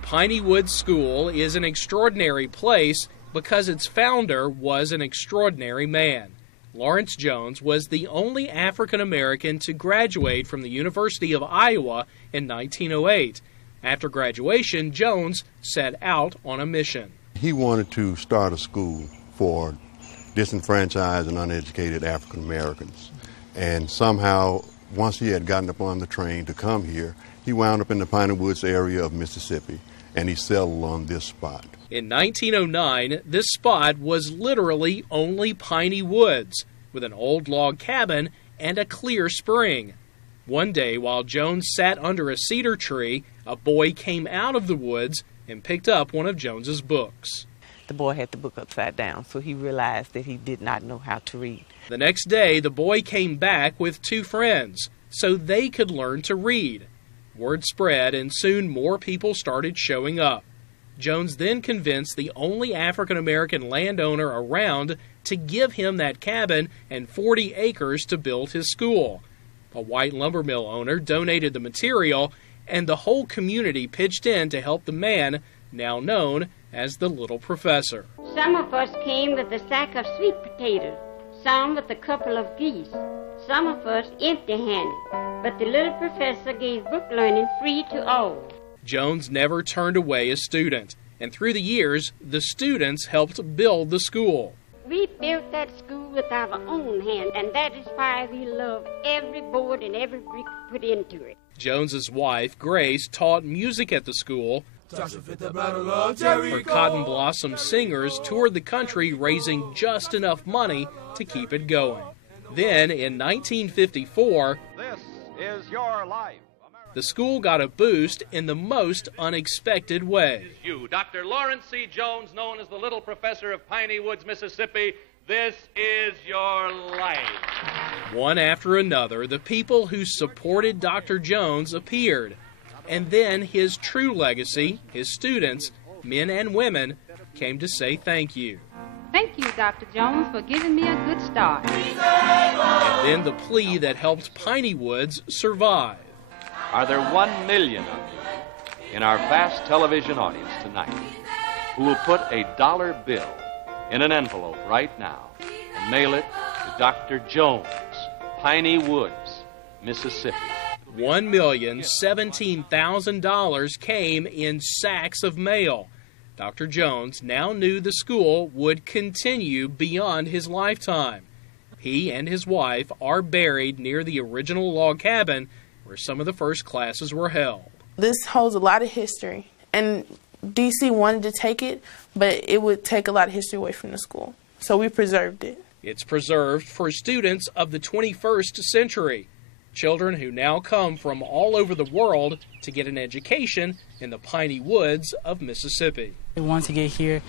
The Piney Woods School is an extraordinary place because its founder was an extraordinary man. Lawrence Jones was the only African American to graduate from the University of Iowa in 1908. After graduation, Jones set out on a mission. He wanted to start a school for disenfranchised and uneducated African Americans. And somehow, once he had gotten up on the train to come here, he wound up in the Piney Woods area of Mississippi, and he settled on this spot. In 1909, this spot was literally only piney woods, with an old log cabin and a clear spring. One day, while Jones sat under a cedar tree, a boy came out of the woods and picked up one of Jones's books. The boy had the book upside down, so he realized that he did not know how to read. The next day, the boy came back with two friends, so they could learn to read. Word spread, and soon more people started showing up. Jones then convinced the only African-American landowner around to give him that cabin and 40 acres to build his school. A white lumber mill owner donated the material, and the whole community pitched in to help the man, now known as the Little Professor. Some of us came with a sack of sweet potatoes, some with a couple of geese, some of us empty-handed, but the Little Professor gave book learning free to all. Jones never turned away a student, and through the years, the students helped build the school. We built that school with our own hand, and that is why we love every board and every brick put into it. Jones's wife, Grace, taught music at the school. Her Cotton Blossom singers toured the country raising just enough money to keep it going. Then, in 1954, this is your life. The school got a boost in the most unexpected way. You, Dr. Lawrence C. Jones, known as the Little Professor of Piney Woods, Mississippi, this is your life. One after another, the people who supported Dr. Jones appeared. And then his true legacy, his students, men and women, came to say thank you. Thank you, Dr. Jones, for giving me a good start. And then the plea that helped Piney Woods survive. Are there 1 million of you in our vast television audience tonight who will put a dollar bill in an envelope right now and mail it to Dr. Jones, Piney Woods, Mississippi? $1,017,000 came in sacks of mail. Dr. Jones now knew the school would continue beyond his lifetime. He and his wife are buried near the original log cabin where some of the first classes were held. This holds a lot of history, and D.C. wanted to take it, but it would take a lot of history away from the school, so we preserved it. It's preserved for students of the 21st century, children who now come from all over the world to get an education in the Piney Woods of Mississippi. Once you get here,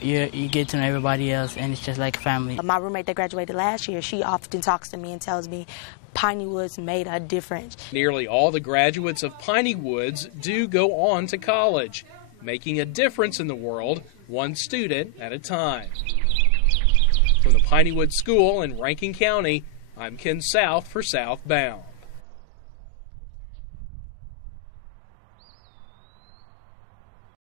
you get to know everybody else, and it's just like family. My roommate that graduated last year, she often talks to me and tells me Piney Woods made a difference. Nearly all the graduates of Piney Woods do go on to college, making a difference in the world, one student at a time. From the Piney Woods School in Rankin County, I'm Ken South for Southbound.